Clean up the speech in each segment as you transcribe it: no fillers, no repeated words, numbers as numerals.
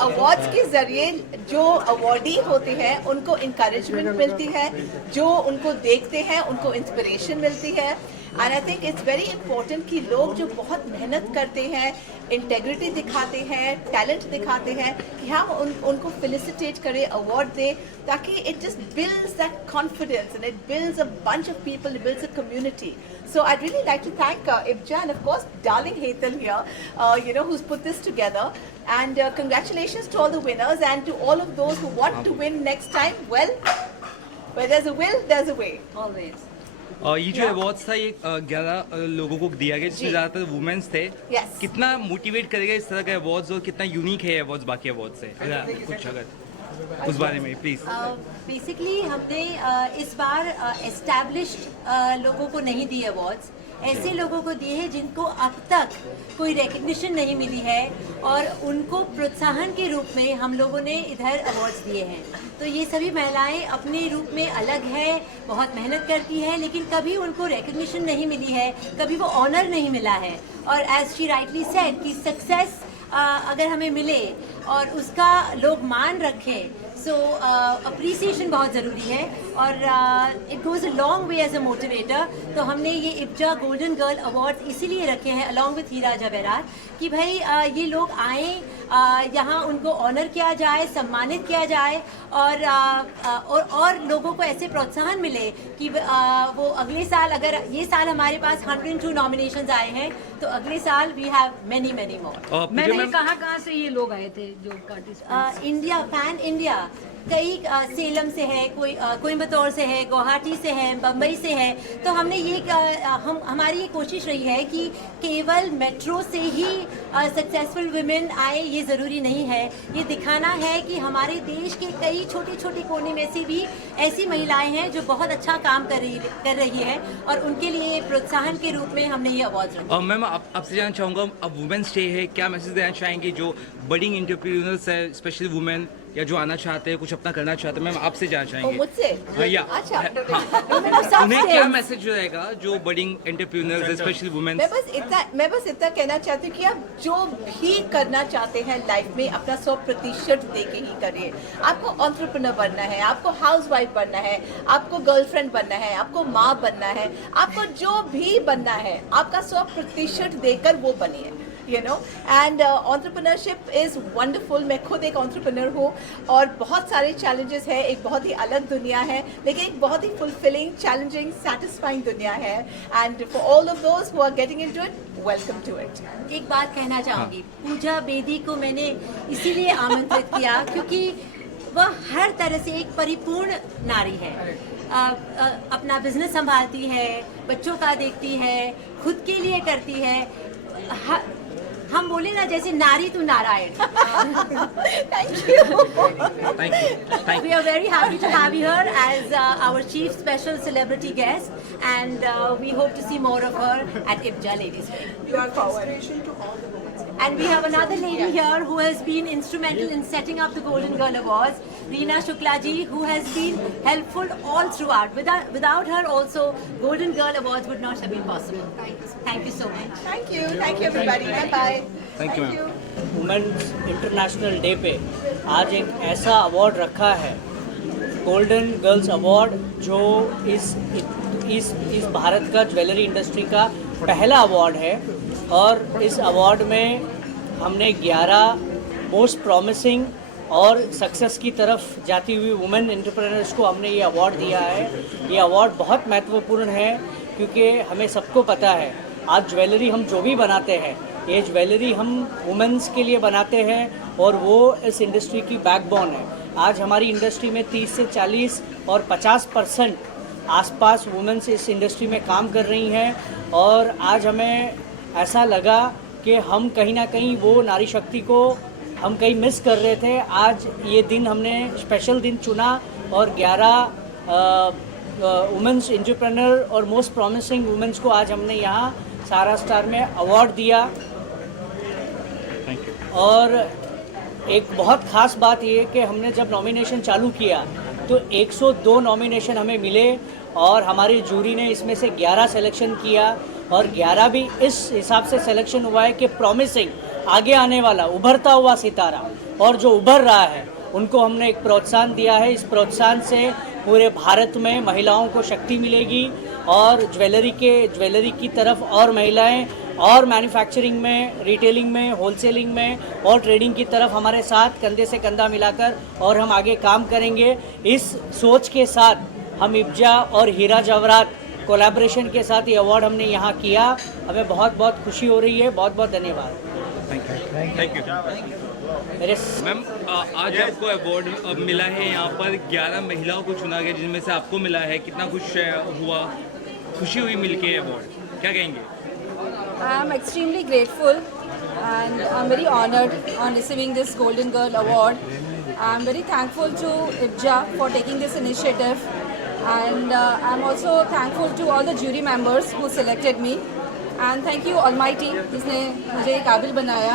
Awards के जरिए जो अवार्डी होते हैं उनको इंकरेजमेंट मिलती है, जो उनको देखते हैं उनको इंस्पिरेशन मिलती है। And I think it's very important कि लोग जो बहुत मेहनत करते हैं, इंटेग्रिटी दिखाते हैं, टैलेंट दिखाते हैं, कि हम उनको फेलिसिटेट करें, अवार्ड दें, ताकि it just builds that confidence and it builds a bunch of people, it builds a community. So I'd really like to thank Ibja and of course darling Hetal here, who's put this together. And congratulations to all the winners and to all of those who want to win next time. Well, where there's a will, there's a way. Always. ये जो awards था ये 11 लोगों को दिया गया, जिसमें ज़्यादातर वुमेन्स थे. Yes. कितना मोटिवेट करेगा इस तरह के अवार्ड्स और कितना यूनिक है अवार्ड्स बाकी अवार्ड से? कुछ अगर उस बारे में प्लीज. बेसिकली हमने इस बार एस्टैब्लिश्ड लोगों को नहीं दिए अवार्ड्स, ऐसे लोगों को दिए हैं जिनको अब तक कोई रिकग्निशन नहीं मिली है और उनको प्रोत्साहन के रूप में हम लोगों ने इधर अवार्ड्स दिए हैं. तो ये सभी महिलाएं अपने रूप में अलग है, बहुत मेहनत करती हैं, लेकिन कभी उनको रिकग्निशन नहीं मिली है, कभी वो ऑनर नहीं मिला है. और एज शी राइटली सेड कि सक्सेस अगर हमें मिले और उसका लोग मान रखें, सो अप्रिसिएशन बहुत ज़रूरी है और it goes a long way as a motivator. तो हमने ये इब्जा गोल्डन गर्ल अवार्ड इसीलिए रखे हैं अलॉन्ग विथ हीरा जवेरात कि भाई ये लोग आएँ, यहाँ उनको ऑनर किया जाए, सम्मानित किया जाए और लोगों को ऐसे प्रोत्साहन मिले कि वो अगले साल, अगर ये साल हमारे पास 102 नॉमिनेशंस आए हैं तो अगले साल वी हैव मेनी मोर. मैंने कहाँ से ये लोग आए थे जो पार्टिसिपेंट्स? इंडिया, पैन इंडिया, कई सेलम से है, कोई कोयम्बतौर से है, गुवाहाटी से है, बम्बई से है. तो हमने ये हमारी ये कोशिश रही है कि केवल मेट्रो से ही सक्सेसफुल वुमेन आए ये ज़रूरी नहीं है. ये दिखाना है कि हमारे देश के कई छोटे छोटे कोने में से भी ऐसी महिलाएं हैं जो बहुत अच्छा काम कर रही है और उनके लिए प्रोत्साहन के रूप में हमने ये अवार्ड रखे. मैम आपसे जानना चाहूँगा, अब वुमेन्स डे है, क्या मैसेज देना चाहेंगे जो बडिंग एंटरप्रेन्योर्स है, स्पेशली वुमेन या जो आना चाहते हैं, कुछ अपना करना चाहते हैं? मैम आपसे जानना चाहेंगे. मुझसे? या अच्छा. उन्हें क्या मैसेज रहेगा जो बडिंग एंटरप्रेन्योर्स स्पेशली वुमेन? मैं बस इतना कहना चाहती हूँ कि आप जो भी करना चाहते हैं लाइफ में अपना 100% दे के ही करिए. आपको एंटरप्रेन्योर बनना है, आपको हाउसवाइफ बनना है, आपको गर्लफ्रेंड बनना है, आपको माँ बनना है, आपको जो भी बनना है आपका 100% देकर वो बनिए. And entrepreneurship is wonderful. मैं खुद एक एंटरप्रेन्योर हूँ और बहुत सारे चैलेंजेस है. एक बहुत ही अलग दुनिया है, लेकिन एक बहुत ही फुलफिलिंग, चैलेंजिंग, सेटिस्फाइंग दुनिया है. And for all of those who are getting into it, welcome to it. एक बात कहना चाहूँगी, पूजा बेदी को मैंने इसीलिए आमंत्रित किया क्योंकि वह हर तरह से एक परिपूर्ण नारी है. अपना बिजनेस संभालती है, बच्चों का देखती है, खुद के लिए करती है. हम बोले ना जैसे नारी तू Narayan. Thank you. Thank you. We are very happy to have you here as our chief special celebrity guest, and we hope to see more of her at IBJA Ladies Day. You are forward. And we have another lady here who has been instrumental in setting up the Golden Girl Awards, Reena Shukla ji, who has been helpful all throughout. Without her also, Golden Girl Awards would not have been possible. Thank you so much. Thank you everybody. Bye. Thank you, ma'am. Women's international day पे आज एक ऐसा award रखा है, golden girls award, जो इस भारत का jewellery industry का पहला अवार्ड है. और इस अवार्ड में हमने 11 मोस्ट प्रॉमिसिंग और सक्सेस की तरफ जाती हुई वुमेन एंटरप्रेन्योर्स को हमने ये अवार्ड दिया है. ये अवार्ड बहुत महत्वपूर्ण है क्योंकि हमें सबको पता है आज ज्वेलरी हम जो भी बनाते हैं, ये ज्वेलरी हम वुमेन्स के लिए बनाते हैं और वो इस इंडस्ट्री की बैकबोन है. आज हमारी इंडस्ट्री में 30 से 40 और 50% आसपास वुमेन्स इस इंडस्ट्री में काम कर रही हैं. और आज हमें ऐसा लगा कि हम कहीं ना कहीं वो नारी शक्ति को हम कहीं मिस कर रहे थे. आज ये दिन हमने स्पेशल दिन चुना और 11 वुमेन्स एंटरप्रेन्योर और मोस्ट प्रॉमिसिंग वुमेन्स को आज हमने यहाँ सारा स्टार में अवार्ड दिया. और एक बहुत ख़ास बात ये कि हमने जब नॉमिनेशन चालू किया तो 102 नॉमिनेशन हमें मिले और हमारी जूरी ने इसमें से 11 सिलेक्शन किया. और 11 भी इस हिसाब से सिलेक्शन हुआ है कि प्रॉमिसिंग, आगे आने वाला, उभरता हुआ सितारा, और जो उभर रहा है उनको हमने एक प्रोत्साहन दिया है। इस प्रोत्साहन से पूरे भारत में महिलाओं को शक्ति मिलेगी और ज्वेलरी की तरफ और महिलाएं और मैन्युफैक्चरिंग में, रिटेलिंग में, होलसेलिंग में और ट्रेडिंग की तरफ हमारे साथ कंधे से कंधा मिलाकर और हम आगे काम करेंगे। इस सोच के साथ हम इब्जा और हीरा जवाहरात कोलैबोरेशन के साथ ये अवार्ड हमने यहाँ किया। हमें बहुत बहुत खुशी हो रही है। बहुत बहुत धन्यवाद। थैंक यू मेरे मैम। आज आपको अवार्ड मिला है, यहाँ पर 11 महिलाओं को चुना गया जिनमें से आपको मिला है। कितना खुशी हुई मिलके अवार्ड, क्या कहेंगे? I am extremely grateful and I'm very honored on receiving this Golden Girl Award. I'm very thankful to IBJA for taking this initiative, and I'm also thankful to all the jury members who selected me, and thank you Almighty जिसने मुझे ये काबिल बनाया।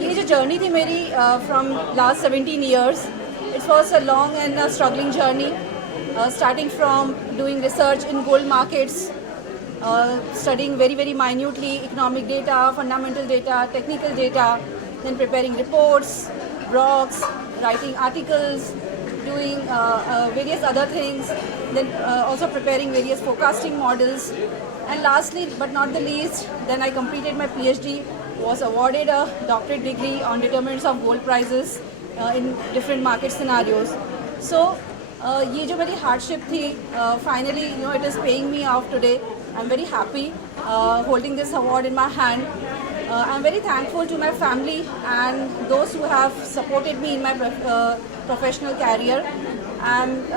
ये जो journey थी मेरी from last 17 years, it was a long and a struggling journey, starting from doing research in gold markets, studying very minutely economic data, fundamental data, technical data, then preparing reports, blogs, writing articles, doing various other things, then also preparing various forecasting models, and lastly but not the least, then I completed my PhD, was awarded a doctorate degree on determinants of gold prices in different market scenarios. So ये जो मेरी hardship थी, finally it is paying me off today. I'm very happy holding this award in my hand. I'm very thankful to my family and those who have supported me in my professional career, and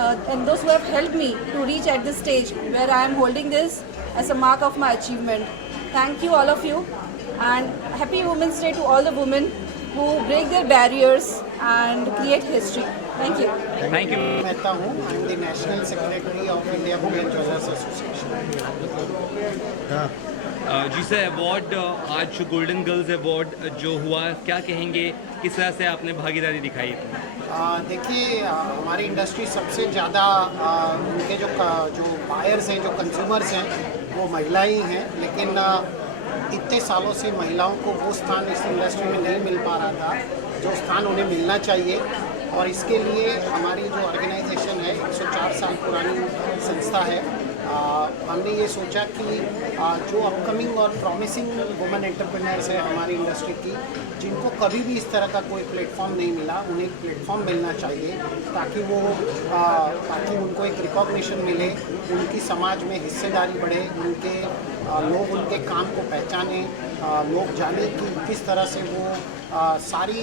those who have helped me to reach at this stage where I am holding this as a mark of my achievement. Thank you all of you, and happy Women's Day to all the women who break their barriers and create history. Thank you. Thank you. Mehta हूँ, I am the national secretary of India women jewellers association. जी sir, award आज golden girls award जो हुआ, क्या कहेंगे, किस तरह से आपने भागीदारी दिखाई? देखिए, हमारी इंडस्ट्री सबसे ज़्यादा उनके जो बायर्स हैं, जो कंज्यूमर्स हैं, वो महिला ही हैं, लेकिन इतने सालों से महिलाओं को वो स्थान इस इंडस्ट्री में नहीं मिल पा रहा था जो स्थान उन्हें मिलना चाहिए। और इसके लिए हमारी जो ऑर्गेनाइजेशन है, 104 साल पुरानी संस्था है, हमने ये सोचा कि जो अपकमिंग और प्रॉमिसिंग वुमेन एंटरप्रेन्योर्स हैं हमारी इंडस्ट्री की, जिनको कभी भी इस तरह का कोई प्लेटफॉर्म नहीं मिला, उन्हें एक प्लेटफॉर्म मिलना चाहिए ताकि उनको एक रिकॉग्निशन मिले, उनकी समाज में हिस्सेदारी बढ़े, लोग उनके काम को पहचाने, लोग जाने कि किस तरह से वो सारी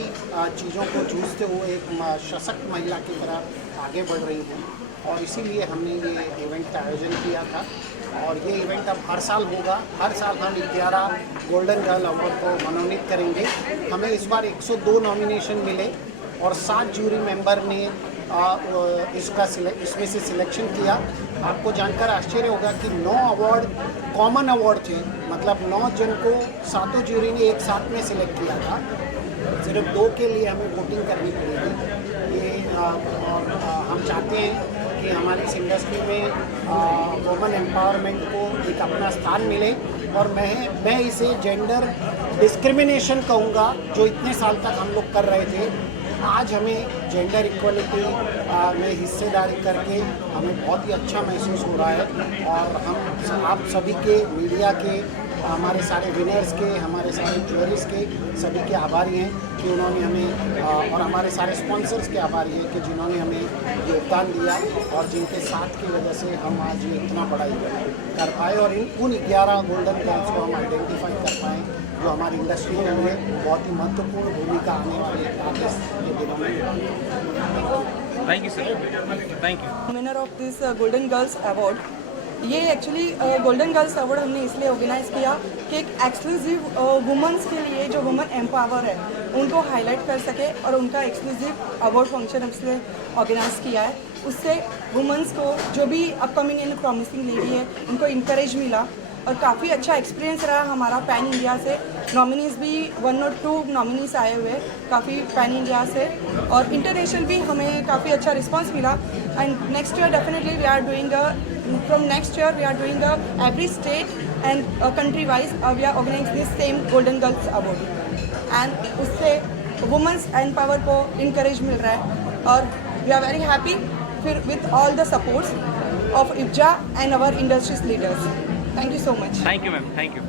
चीज़ों को जूझते हुए एक सशक्त महिला की तरह आगे बढ़ रही हैं। और इसीलिए हमने ये इवेंट का आयोजन किया था, और ये इवेंट अब हर साल होगा। हर साल हम 11 गोल्डन गर्ल अवार्ड को मनोनीत करेंगे। हमें इस बार 102 नॉमिनेशन मिले और 7 जूरी मेंबर ने इसमें से सिलेक्शन किया। आपको जानकर आश्चर्य होगा कि 9 अवार्ड कॉमन अवार्ड थे, मतलब 9 जन को 7 जूरी ने एक साथ में सिलेक्ट किया था। सिर्फ 2 के लिए हमें वोटिंग करनी पड़ेगी। ये हम चाहते हैं कि हमारी इस इंडस्ट्री में वुमेन एम्पावरमेंट को एक अपना स्थान मिले, और मैं इसे जेंडर डिस्क्रिमिनेशन कहूँगा, जो इतने साल तक हम लोग कर रहे थे। आज हमें जेंडर इक्वलिटी में हिस्सेदारी करके हमें बहुत ही अच्छा महसूस हो रहा है, और हम आप सभी के, मीडिया के, हमारे सारे विनर्स के, हमारे सारे ज्वेलर्स के, सभी के आभारी हैं कि उन्होंने हमें, और हमारे सारे स्पॉन्सर्स के आभारी हैं कि जिन्होंने हमें योगदान दिया, और जिनके साथ की वजह से हम आज ये इतना बड़ा इवेंट कर पाए, और उन 11 गोल्डन गर्ल्स को हम आइडेंटिफाई कर पाएँ जो हमारी इंडस्ट्री के लिए बहुत ही महत्वपूर्ण भूमिका आने वाले आगे के दिनों में। Thank you sir, thank you. Winner of this golden girls award, ये एक्चुअली गोल्डन गर्ल्स अवार्ड हमने इसलिए ऑर्गेनाइज़ किया कि एक एक्सक्लूसिव वुमेंस के लिए जो वुमेन एम्पावर है उनको हाईलाइट कर सके, और उनका एक्सक्लूसिव अवार्ड फंक्शन हमने ऑर्गेनाइज़ किया है। उससे वुमेंस को जो भी अपकमिंग एंड प्रॉमिसिंग लेडी है उनको इंकरेज मिला, और काफ़ी अच्छा एक्सपीरियंस रहा हमारा। पैन इंडिया से नॉमिनीज़ भी 1 और 2 नॉमिनीज़ आए हुए, काफ़ी पैन इंडिया से, और इंटरनेशनल भी हमें काफ़ी अच्छा रिस्पांस मिला। And next year definitely we are doing from next year we are doing every state and country wise we are organizing this same Golden Girls Award, and उससे women's and power को encourage मिल रहा है और we are very happy फिर with all the supports of IBJA and our industries leaders. Thank you so much. Thank you ma'am, thank you.